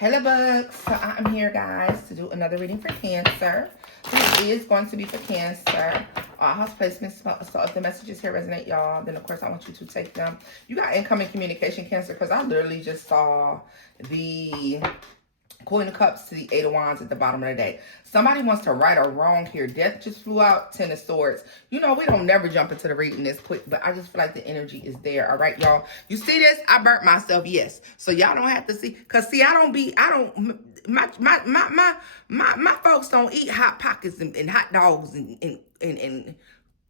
Hello, bugs. So I'm here, guys, to do another reading for Cancer. This is going to be for Cancer. House placements. So if the messages here resonate, y'all, then of course I want you to take them. You got incoming communication, Cancer, because I literally just saw the Queen of Cups to the Eight of Wands at the bottom of the deck. Somebody wants to right or wrong here. Death just flew out. Ten of Swords. You know, we don't never jump into the reading this quick, but I just feel like the energy is there. All right, y'all. You see this? I burnt myself. Yes. So y'all don't have to see. Cause see, my folks don't eat hot pockets and hot dogs and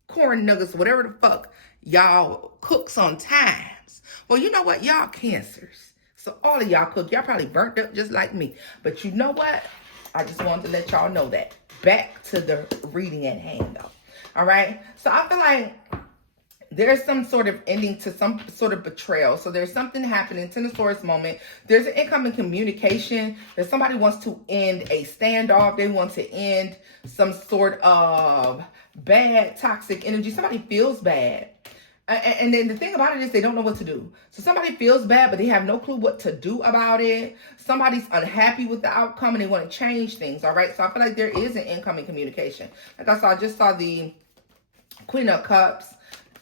corn nuggets, whatever the fuck y'all cook sometimes. Well, you know what? Y'all Cancers. So all of y'all cook. Y'all probably burnt up just like me. But you know what? I just wanted to let y'all know that. Back to the reading at hand, though. All right? So I feel like there's some sort of ending to some sort of betrayal. So there's something happening, Ten of Swords moment. There's an incoming communication that somebody wants to end a standoff. They want to end some sort of bad, toxic energy. Somebody feels bad. And then the thing about it is they don't know what to do. So somebody feels bad, but they have no clue what to do about it. Somebody's unhappy with the outcome and they want to change things, all right? So I feel like there is an incoming communication. Like I just saw the Queen of Cups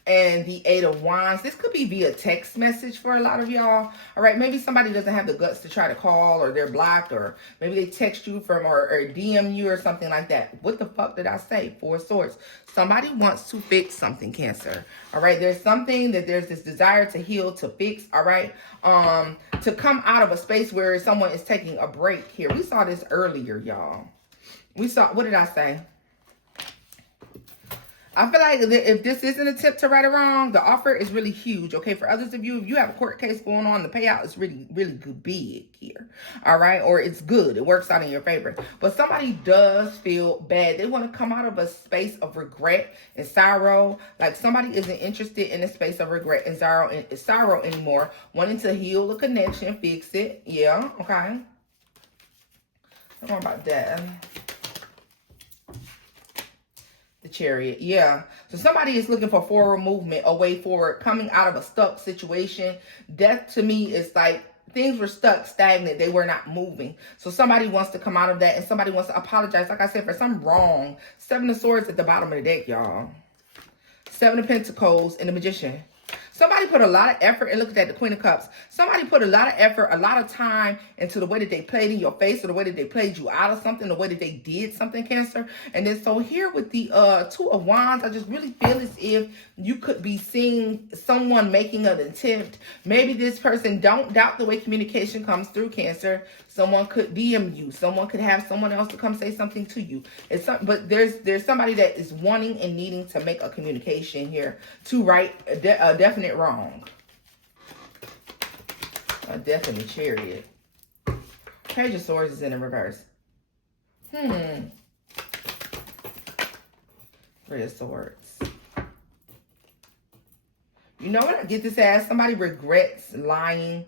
and the Eight of Wands. This could be via text message for a lot of y'all. All right, maybe somebody doesn't have the guts to try to call, or they're blocked, or maybe they text you from or DM you or something like that. What the fuck did I say? Four of Swords. Somebody wants to fix something, Cancer. All right, there's something that there's this desire to heal, to fix, all right? To come out of a space where someone is taking a break here. We saw this earlier, y'all. We saw, what did I say? I feel like if this is an attempt to right or wrong, the offer is really huge, okay? For others of you, if you have a court case going on, the payout is really, really good, big here, all right? Or it's good. It works out in your favor. But somebody does feel bad. They want to come out of a space of regret and sorrow. Like somebody isn't interested in a space of regret and sorrow anymore, wanting to heal a connection, fix it. Yeah, okay. Don't worry about that. The Chariot, yeah. So somebody is looking for forward movement, a way forward, coming out of a stuck situation. Death to me is like things were stuck, stagnant. They were not moving. So somebody wants to come out of that, and somebody wants to apologize, like I said, for some wrong. Seven of Swords at the bottom of the deck, y'all. Seven of Pentacles and the Magician. Somebody put a lot of effort, and look at that, the Queen of Cups. Somebody put a lot of effort, a lot of time into the way that they played in your face, or the way that they played you out of something, the way that they did something, Cancer. And then so here with the Two of Wands, I just really feel as if you could be seeing someone making an attempt. Maybe this person, don't doubt the way communication comes through, Cancer. Someone could DM you. Someone could have someone else to come say something to you. But there's somebody that is wanting and needing to make a communication here to right a definite wrong. A definite Chariot. Page of Swords is in the reverse. Three of Swords. You know what I get this as? Somebody regrets lying.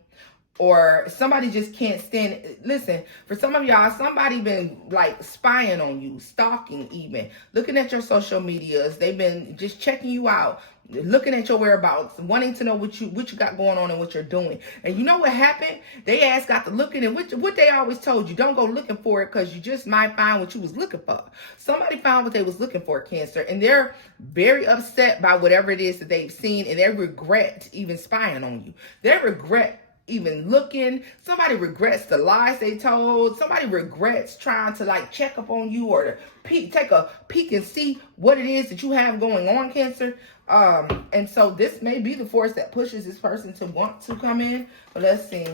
Or somebody just can't stand it. Listen, for some of y'all, somebody been like spying on you, stalking even, looking at your social medias. They've been just checking you out, looking at your whereabouts, wanting to know what you got going on and what you're doing. And you know what happened? They ass got to looking, and what they always told you, don't go looking for it because you just might find what you was looking for. Somebody found what they was looking for, Cancer, and they're very upset by whatever it is that they've seen, and they regret even spying on you. They regret even looking. Somebody regrets the lies they told. Somebody regrets trying to like check up on you or to take a peek and see what it is that you have going on, Cancer. And so this may be the force that pushes this person to want to come in. But let's see.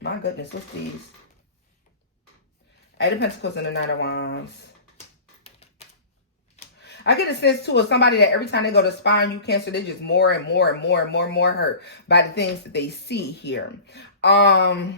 My goodness, what's these? Eight of Pentacles and the Knight of Wands. I get a sense, too, of somebody that every time they go to spy on you, Cancer, they're just more and more and more and more and more hurt by the things that they see here. They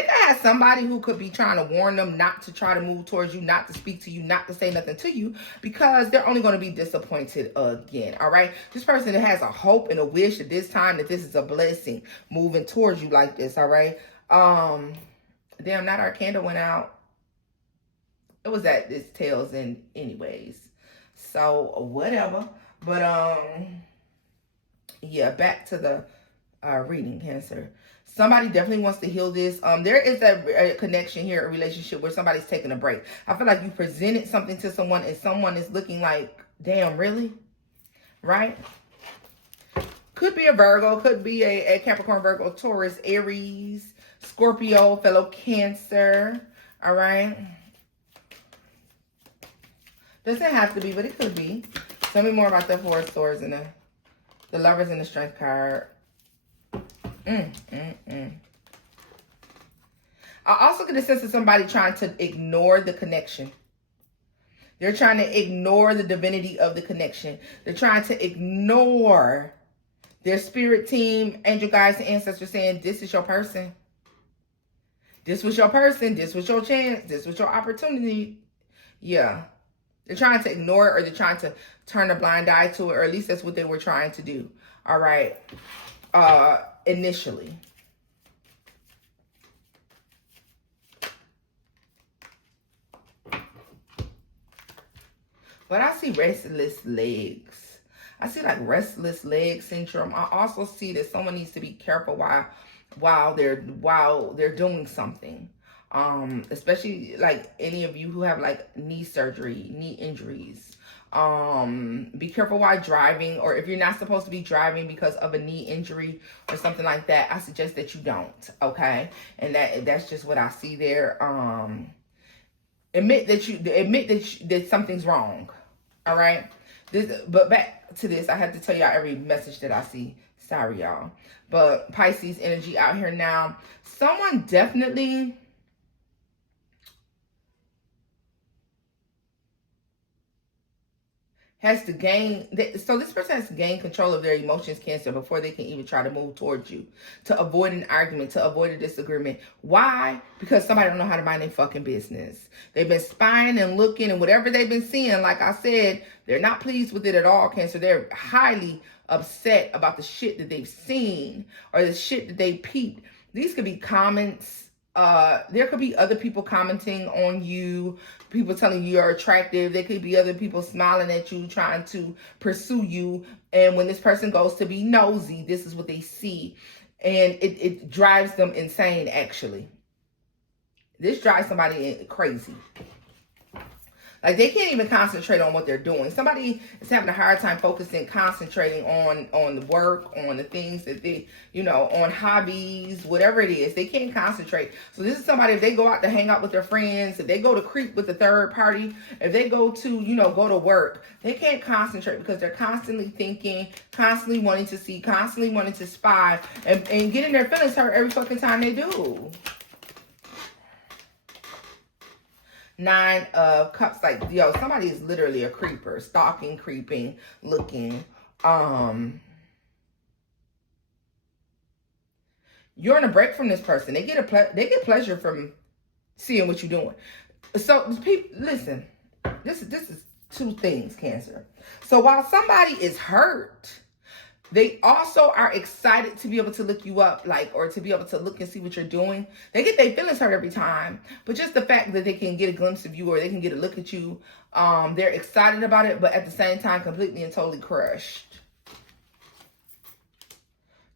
could have somebody who could be trying to warn them not to try to move towards you, not to speak to you, not to say nothing to you, because they're only going to be disappointed again, all right? This person that has a hope and a wish at this time that this is a blessing moving towards you like this, all right? Damn, not our candle went out. It was at this tail's end anyways. So, whatever. But, yeah, back to the reading, Cancer. Somebody definitely wants to heal this. There is a connection here, a relationship where somebody's taking a break. I feel like you presented something to someone and someone is looking like, damn, really? Right? Could be a Virgo, could be a Capricorn, Virgo, Taurus, Aries, Scorpio, fellow Cancer. All right? Doesn't have to be, but it could be. Tell me more about the Four of Swords and the Lovers and the Strength card. I also get a sense of somebody trying to ignore the connection. They're trying to ignore the divinity of the connection. They're trying to ignore their spirit team, angel guides, and ancestors saying, this is your person. This was your person. This was your chance. This was your opportunity. Yeah. They're trying to ignore it, or they're trying to turn a blind eye to it, or at least that's what they were trying to do. All right. Initially. But I see restless legs. I see like restless leg syndrome. I also see that someone needs to be careful while they're doing something. Especially like any of you who have like knee surgery, knee injuries. Be careful while driving, or if you're not supposed to be driving because of a knee injury or something like that, I suggest that you don't, okay? And that's just what I see there. Admit that something's wrong. All right? But back to this, I have to tell y'all every message that I see. Sorry, y'all. But Pisces energy out here now. Someone definitely has to gain, so this person has to gain control of their emotions, Cancer, before they can even try to move towards you, to avoid an argument, to avoid a disagreement. Why? Because somebody don't know how to mind their fucking business. They've been spying and looking, and whatever they've been seeing, like I said, they're not pleased with it at all, Cancer. They're highly upset about the shit that they've seen or the shit that they peeped. These could be comments. There could be other people commenting on you, people telling you you're attractive. There could be other people smiling at you, trying to pursue you. And when this person goes to be nosy, this is what they see. And it drives them insane, actually. This drives somebody crazy. Like, they can't even concentrate on what they're doing. Somebody is having a hard time focusing, concentrating on the work, on the things that they, on hobbies, whatever it is. They can't concentrate. So this is somebody, if they go out to hang out with their friends, if they go to creep with the third party, if they go to, go to work, they can't concentrate because they're constantly thinking, constantly wanting to see, constantly wanting to spy, and getting their feelings hurt every fucking time they do. Nine of Cups, like, somebody is literally a creeper, stalking, creeping, looking. You're on a break from this person. They get pleasure from seeing what you're doing. So, people, listen. This is two things, Cancer. So while somebody is hurt, they also are excited to be able to look you up, or to be able to look and see what you're doing. They get their feelings hurt every time. But just the fact that they can get a glimpse of you, or they can get a look at you, they're excited about it, but at the same time, completely and totally crushed.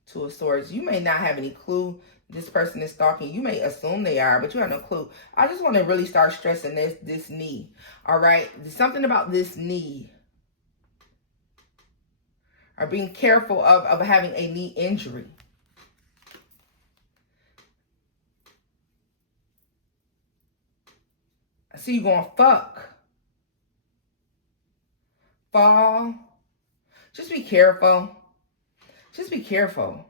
Two of Swords. You may not have any clue this person is stalking. You may assume they are, but you have no clue. I just want to really start stressing this knee. All right? There's something about this knee. Or being careful of having a knee injury. I see you going fuck. Fall. Just be careful. Just be careful.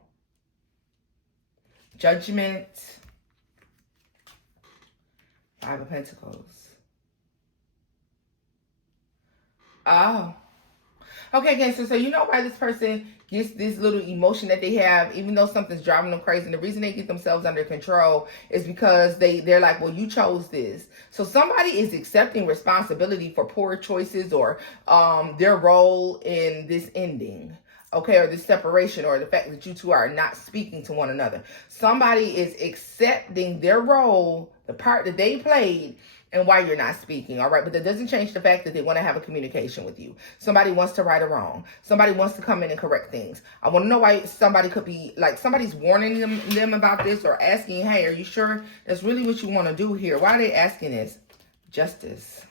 Judgment. Five of Pentacles. Oh. Okay, Cancer, so you know why this person gets this little emotion that they have, even though something's driving them crazy. And the reason they get themselves under control is because they're like, well, you chose this. So somebody is accepting responsibility for poor choices or their role in this ending. Okay, or this separation, or the fact that you two are not speaking to one another. Somebody is accepting their role, the part that they played, and why you're not speaking, all right? But that doesn't change the fact that they want to have a communication with you. Somebody wants to right a wrong. Somebody wants to come in and correct things. I want to know why somebody could be, like, somebody's warning them about this or asking, hey, are you sure that's really what you want to do here? Why are they asking this? Justice.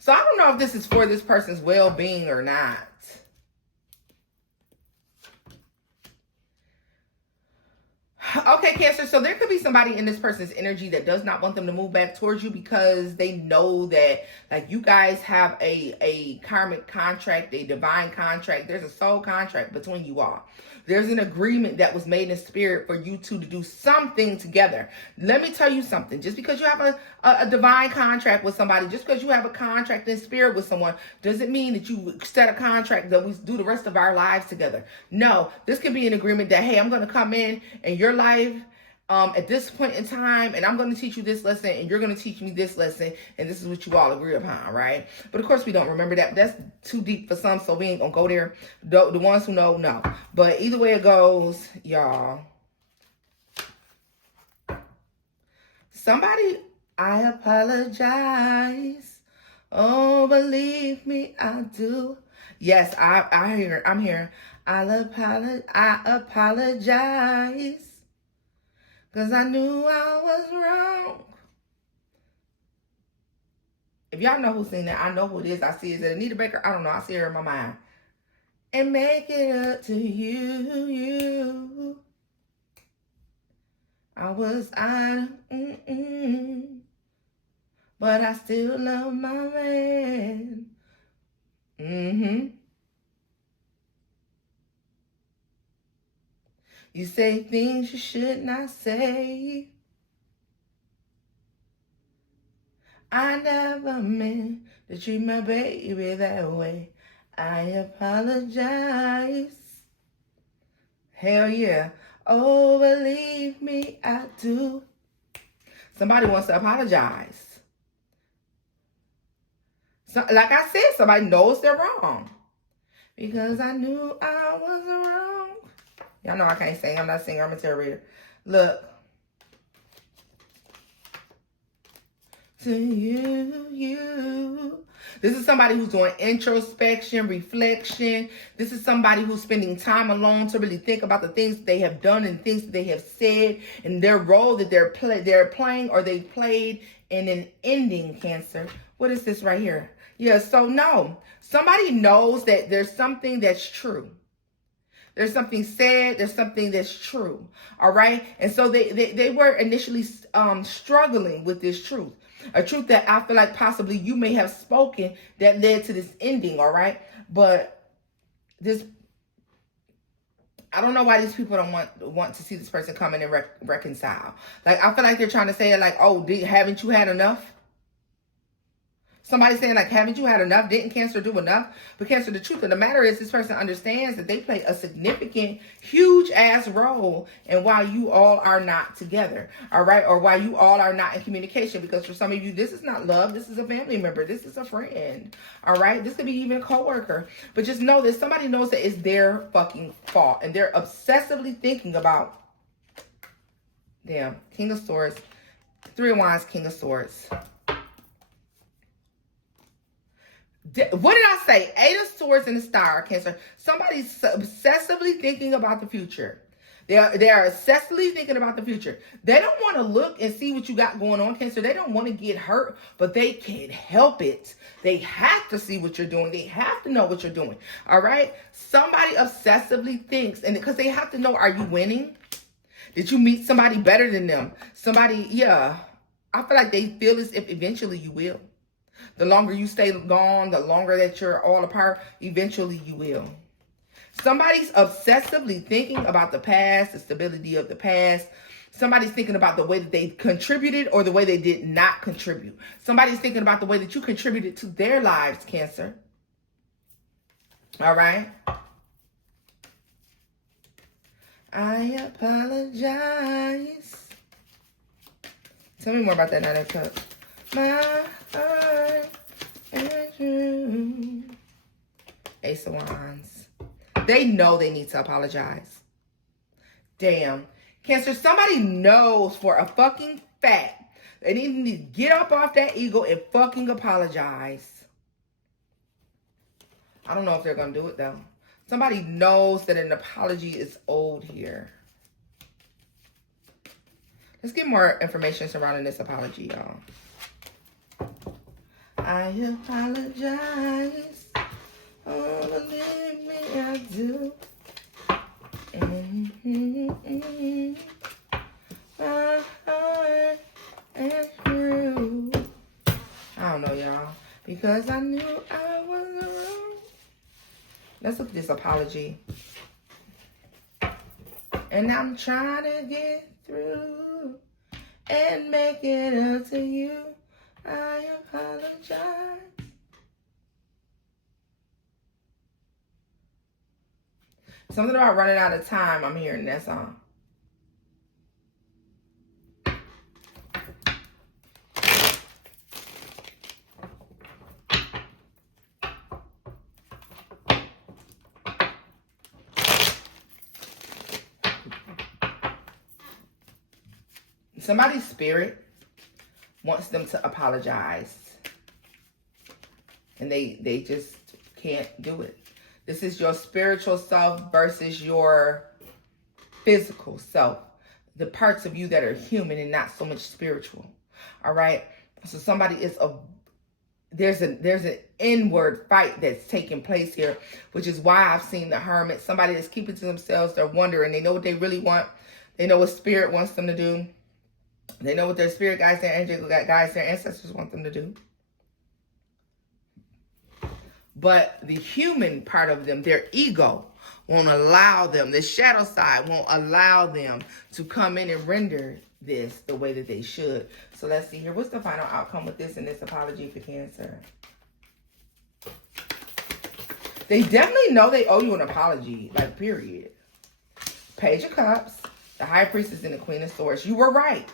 So I don't know if this is for this person's well-being or not. Okay, Cancer, so there could be somebody in this person's energy that does not want them to move back towards you because they know that, like, you guys have a karmic contract, a divine contract. There's a soul contract between you all. There's an agreement that was made in spirit for you two to do something together. Let me tell you something. Just because you have a divine contract with somebody, just because you have a contract in spirit with someone, doesn't mean that you set a contract that we do the rest of our lives together. No, this could be an agreement that, hey, I'm going to come in your life at this point in time, and I'm going to teach you this lesson, and you're going to teach me this lesson, and this is what you all agree upon, right? But of course, we don't remember that. That's too deep for some, so we ain't going to go there. The ones who know. But either way it goes, y'all. Somebody, I apologize. Oh, believe me, I do. Yes, I'm here. I apologize. Because I knew I was wrong. If y'all know who's singing that, I know who it is. I see it. Is it Anita Baker? I don't know. I see her in my mind. And make it up to you. I was but I still love my man. You say things you should not say. I never meant to treat my baby that way. I apologize. Hell yeah. Oh, believe me, I do. Somebody wants to apologize. So, like I said, somebody knows they're wrong. Because I knew I was wrong. Y'all know I can't sing. I'm not a singer. I'm a tarot reader. Look. To you. This is somebody who's doing introspection, reflection. This is somebody who's spending time alone to really think about the things that they have done and things that they have said and their role that they're playing or they played in an ending, Cancer. What is this right here? Yeah, so no. Somebody knows that there's something that's true. There's something said. There's something that's true. All right. And so they were initially struggling with this truth. A truth that I feel like possibly you may have spoken that led to this ending. All right. But I don't know why these people don't want to see this person come in and reconcile. Like, I feel like they're trying to say, like, oh, haven't you had enough? Somebody saying, like, haven't you had enough? Didn't Cancer do enough? But Cancer, the truth of the matter is this person understands that they play a significant, huge-ass role in why you all are not together, all right? Or why you all are not in communication. Because for some of you, this is not love. This is a family member. This is a friend, all right? This could be even a coworker. But just know that somebody knows that it's their fucking fault. And they're obsessively thinking about, damn, King of Swords, Three of Wands, King of Swords. What did I say? Eight of Swords and the Star, Cancer. Somebody's obsessively thinking about the future. They are obsessively thinking about the future. They don't want to look and see what you got going on, Cancer. They don't want to get hurt, but they can't help it. They have to see what you're doing. They have to know what you're doing. All right? Somebody obsessively thinks, and because they have to know, are you winning? Did you meet somebody better than them? Somebody, yeah. I feel like they feel as if eventually you will. The longer you stay gone, the longer that you're all apart, eventually you will. Somebody's obsessively thinking about the past, the stability of the past. Somebody's thinking about the way that they contributed or the way they did not contribute. Somebody's thinking about the way that you contributed to their lives, Cancer. All right? I apologize. Tell me more about that Nine of Cups. My heart is true. Ace of Wands. They know they need to apologize. Damn. Cancer, somebody knows for a fucking fact they need to get up off that ego and fucking apologize. I don't know if they're going to do it, though. Somebody knows that an apology is owed here. Let's get more information surrounding this apology, y'all. I apologize. Oh, believe me, I do. My heart is through. I don't know, y'all. Because I knew I was wrong. Let's look at this apology. And I'm trying to get through and make it up to you. I apologize. Something about running out of time. I'm hearing that song. Somebody's spirit wants them to apologize. And they just can't do it. This is your spiritual self versus your physical self. The parts of you that are human and not so much spiritual. All right? So somebody is there's an inward fight that's taking place here, which is why I've seen the hermit. Somebody that's keeping to themselves. They're wondering. They know what they really want. They know what spirit wants them to do. They know what their spirit guides, their angel guides, their ancestors want them to do. But the human part of them, their ego, won't allow them, the shadow side won't allow them to come in and render this the way that they should. So let's see here. What's the final outcome with this and this apology for Cancer? They definitely know they owe you an apology, like, period. Page of Cups, the High Priestess, and the Queen of Swords. You were right.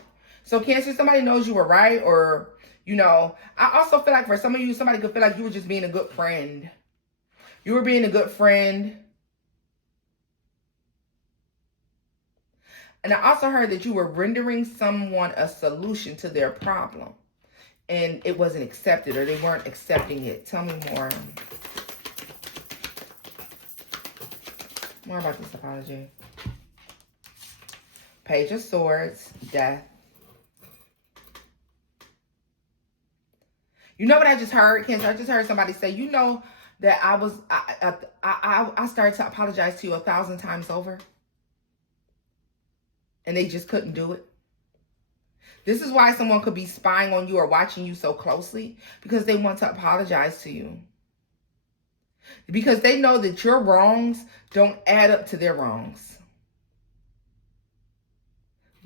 So Cancer, somebody knows you were right, or, you know, I also feel like for some of you, somebody could feel like you were just being a good friend. You were being a good friend. And I also heard that you were rendering someone a solution to their problem. And it wasn't accepted, or they weren't accepting it. Tell me more. More about this apology. Page of Swords, Death. You know what I just heard, Cancer? I just heard somebody say, you know that I started to apologize to you 1,000 times over. And they just couldn't do it. This is why someone could be spying on you or watching you so closely, because they want to apologize to you. Because they know that your wrongs don't add up to their wrongs.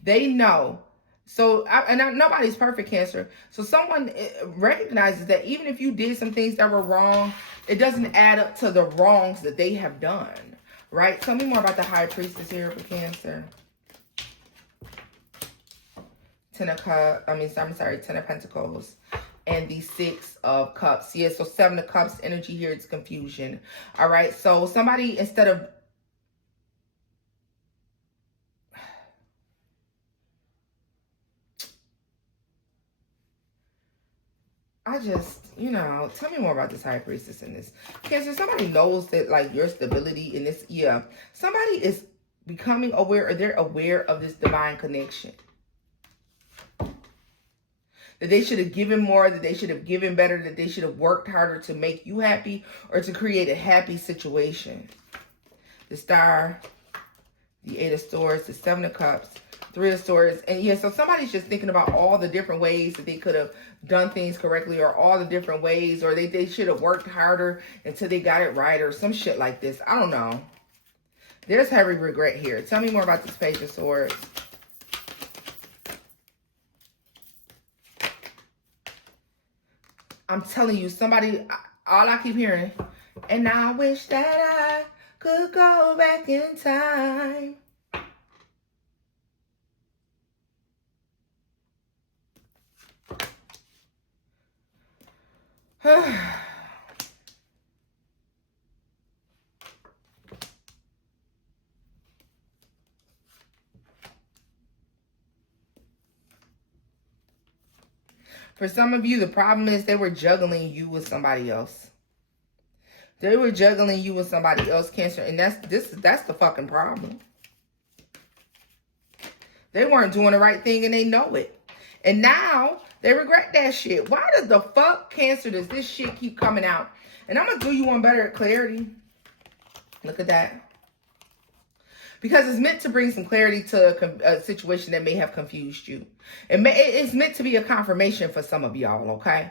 They know. So, nobody's perfect, Cancer. So someone recognizes that even if you did some things that were wrong, it doesn't add up to the wrongs that they have done, right? Tell me more about the High Priestess here for Cancer. Ten of Pentacles. And the Six of Cups. Yeah, so Seven of Cups energy here, it's confusion. All right, so somebody, instead of... you know, tell me more about this High Priestess in this. Cancer, somebody knows that, like, your stability in this, yeah. Somebody is becoming aware, or they're aware of this divine connection. That they should have given more, that they should have given better, that they should have worked harder to make you happy or to create a happy situation. The Star, the Eight of Swords, the Seven of Cups, Three of Swords. And yeah, so somebody's just thinking about all the different ways that they could have done things correctly, or all the different ways, or they should have worked harder until they got it right, or some shit like this. I don't know. There's heavy regret here. Tell me more about this Page of Swords. I'm telling you, somebody, all I keep hearing, and I wish that I could go back in time. For some of you, the problem is they were juggling you with somebody else. They were juggling you with somebody else, Cancer, and that's the fucking problem. They weren't doing the right thing and they know it. And now they regret that shit. Why does the fuck, Cancer, does this shit keep coming out? And I'm going to do you one better at clarity. Look at that. Because it's meant to bring some clarity to a situation that may have confused you. It's meant to be a confirmation for some of y'all, okay?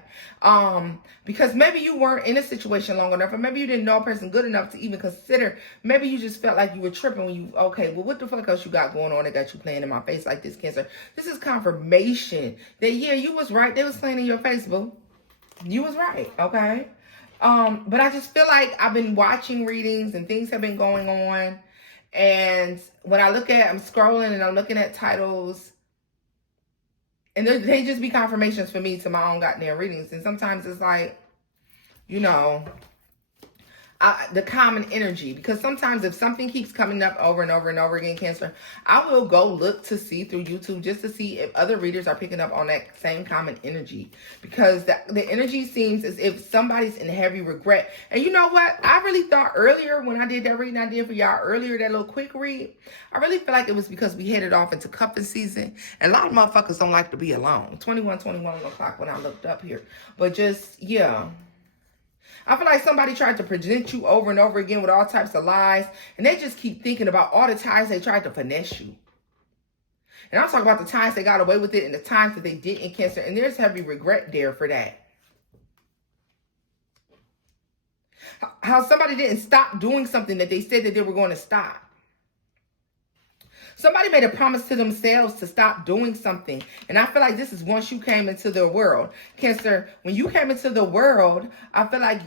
Because maybe you weren't in a situation long enough, or maybe you didn't know a person good enough to even consider. Maybe you just felt like you were tripping when you, okay, well, what the fuck else you got going on that got you playing in my face like this, Cancer? This is confirmation that, yeah, you was right. They was playing in your face, boo. You was right, okay? But I just feel like I've been watching readings and things have been going on. And when I look at, I'm scrolling and I'm looking at titles, and they just be confirmations for me to my own goddamn readings. And sometimes it's like, you know, the common energy. Because sometimes if something keeps coming up over and over and over again, Cancer, I will go look to see through YouTube just to see if other readers are picking up on that same common energy. Because the energy seems as if somebody's in heavy regret. And you know what? I really thought earlier when I did that reading I did for y'all earlier, that little quick read, I really feel like it was because we headed off into cuffing season. And a lot of motherfuckers don't like to be alone. 21 on the clock when I looked up here. But just, yeah. I feel like somebody tried to present you over and over again with all types of lies. And they just keep thinking about all the times they tried to finesse you. And I'm talking about the times they got away with it and the times that they didn't, Cancer. And there's heavy regret there for that. How somebody didn't stop doing something that they said that they were going to stop. Somebody made a promise to themselves to stop doing something. And I feel like this is once you came into the world. Cancer, when you came into the world, I feel like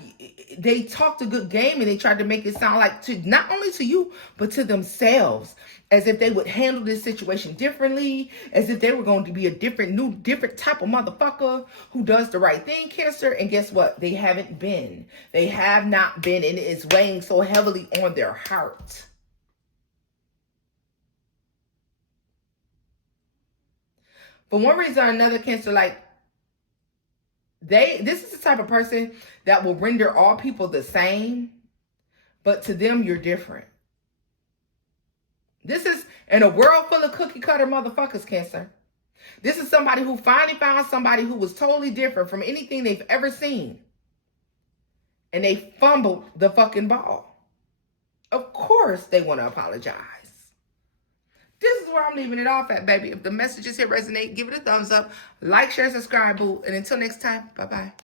they talked a good game and they tried to make it sound like to not only to you, but to themselves. As if they would handle this situation differently. As if they were going to be a different type of motherfucker who does the right thing, Cancer. And guess what? They haven't been. They have not been. And it is weighing so heavily on their heart. For one reason or another, Cancer, like, this is the type of person that will render all people the same, but to them, you're different. This is in a world full of cookie cutter motherfuckers, Cancer. This is somebody who finally found somebody who was totally different from anything they've ever seen. And they fumbled the fucking ball. Of course, they want to apologize. This is where I'm leaving it off at, baby. If the messages here resonate, give it a thumbs up. Like, share, subscribe, boo. And until next time, bye-bye.